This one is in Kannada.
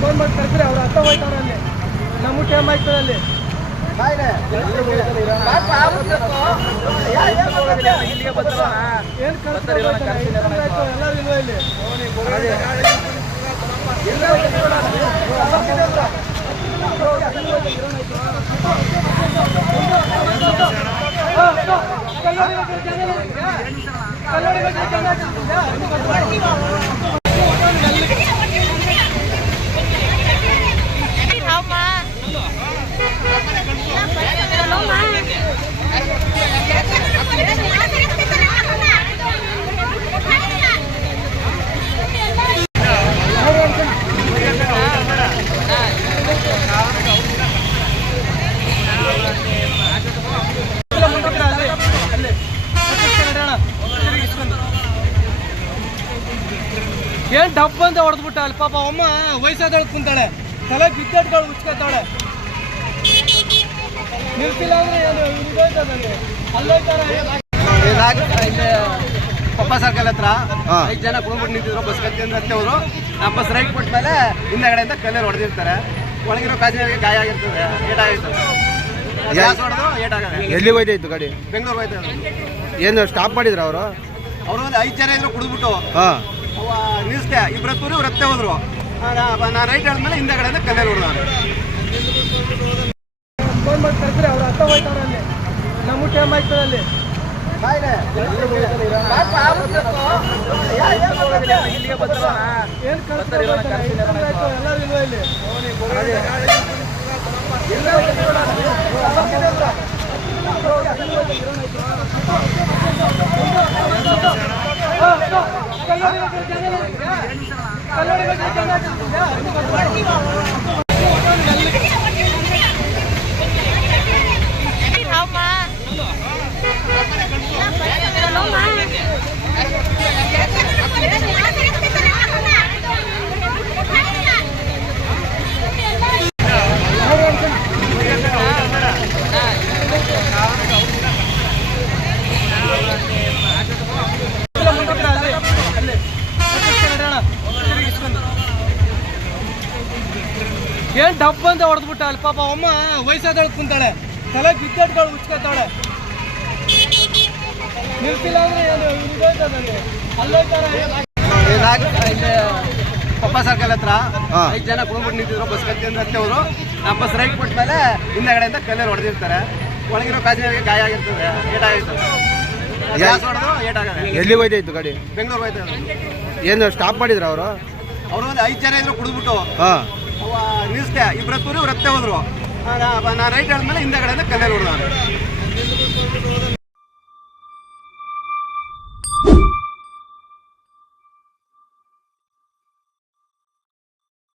ಫೋನ್ ಮಾಡಿ ಕಳಿಸಿದ್ರೆ ಅವ್ರು ಅರ್ಥ ಹೋಯ್ತವ್ರ ಅಲ್ಲಿ. ನಮ್ಮ ಟೈಮ್ ಆಯ್ತದ ಅಲ್ಲಿ. ಏನು ಕರ್ಸ್ರಿ ಎಲ್ಲರೂ ಇಲ್ವಾ ಇಲ್ಲಿ? Không ಏನ್ ಡಬ್ ಅಂತ ಹೊಡೆದ್ಬಿಟ್ಟ? ಅಲ್ಲಿ ಪಾಪ ಅಮ್ಮ ವಯಸ್ಸಾದಳು ಕುಂತಾಳೆ. ತಲೆ ಬಿದ್ದಟ್ಗಳು ಉಚ್ಕೋತಾಳೆ. ನಿಲ್ಸಿಲ್ಲ ಅಂದ್ರೆ ಏನು? ಪಪ್ಪ ಸರ್ಕಲ್ ಹತ್ರ. ಐದು ಜನ ಕುಡ್ಬಿಟ್ಟು ನಿಂತಿದ್ರು ಬಸ್ ಕತ್ತಿಂದ ಅಂತ ಅವರು ಆ ಬಸ್ ರೈಟ್ ಕೊಟ್ಟ ಮೇಲೆ ಹಿಂದಗಡೆಯಿಂದ ಕಲ್ಲಲ್ಲಿ ಹೊಡೆದಿರ್ತಾರೆ. ಒಳಗಿರೋ ಕಾಜಿನವರಿಗೆ ಗಾಯ ಆಗಿರ್ತದೆ ಏಟಾಗಿರ್ತದೆ ಗ್ಯಾಸ್ ಹೊಡೆದು ಏಟಾಗದೆ ಎಲ್ಲಿಗೆ ಹೋಯ್ತಾಯ್ತು ಗಾಡಿ? ಬೆಂಗಳೂರು ಹೋಯ್ತಾ. ಏನು ಸ್ಟಾಪ್ ಮಾಡಿದ್ರ ಅವರು? ಅವರು ಒಂದು ಐದು ಜನ ಇದ್ರು ಕುಡಿದ್ಬಿಟ್ಟು. ಹಾಂ. ಅವ ನಿಲ್ಸ್ದೆ ತೂರು ಇವ್ರು ಹತ್ತೆ ಹೋದ್ರು ನಾ ರೈಟ್ ಹೇಳಿದ್ಮೇಲೆ ಹಿಂದಗಡೆಯಿಂದ ಕಲ್ಲಲ್ಲಿ ಹೊಡೆದವ್ರು ಫೋನ್ ಮಾಡಿ ಅವ್ರು ಅರ್ಥ ಹೋಯ್ತವ್ರ ಅಲ್ಲಿ ನಮ್ಮ ಟೈಮ್ ಆಯ್ತದ ಅಲ್ಲಿ ಏನ್ ಕರ್ಸ್ರಿ ಎಲ್ಲರೂ ಇಲ್ವಾ ಇಲ್ಲಿ கல்லூரி ಡಬ್ ಅಂತ ಹೊಡೆದ್ಬಿಟ್ಟ ಅಲ್ಲಿ ಪಾಪ ಅಮ್ಮ ವಯಸ್ಸಾದಳು ಕುಂತಾಳೆ. ತಲೆ ಬಿದ್ದಟ್ಗಳು ಉಚ್ಕೋತಾಳೆ. ನಿಲ್ಸಿಲ್ಲ ಅಂದ್ರೆ ಅಲ್ಲೋಯ್ತಾರೆ ಇಲ್ಲಿ ಪಪ್ಪ ಸರ್ಕಲ್ ಹತ್ರ. ಐದು ಜನ ಕುಡ್ಬಿಟ್ಟು ನಿಂತಿದ್ರು ಬಸ್ ಕತ್ತಿ ಅಂತ ಅವರು. ಆ ಬಸ್ ರೈಟ್ ಕೊಟ್ಟ ಮೇಲೆ ಹಿಂದಗಡೆಯಿಂದ ಕಲ್ಲಲ್ಲಿ ಹೊಡೆದಿರ್ತಾರೆ. ಒಳಗಿರೋ ಕಾಜಿನವರಿಗೆ ಗಾಯ ಆಗಿರ್ತದೆ ಏಟಾಗಿರ್ತದೆ ಗ್ಯಾಸ್ ಹೊಡೆದು ಏಟಾಗದೆ ಎಲ್ಲಿಗೆ ಹೋಯ್ತಾಯ್ತು ಗಾಡಿ? ಬೆಂಗಳೂರು ಹೋಯ್ತಾ. ಏನು ಸ್ಟಾಪ್ ಮಾಡಿದ್ರು ಅವರು? ಅವರು ಒಂದು ಐದು ಜನ ಇದ್ರು ಕುಡಿದ್ಬಿಟ್ಟು. ಹಾಂ. ಅವ ನಿಲ್ಸ್ದೆ ಇಬ್ಬರು ಹತ್ತೂರು ಇವ್ರು ಹೋದ್ರು. ನಾನು ರೈಟ್ ಹೇಳಿದ್ಮೇಲೆ ಹಿಂದಗಡೆಯಿಂದ ಕಲ್ಲಲ್ಲಿ ಹೊಡೆದವ್ರು.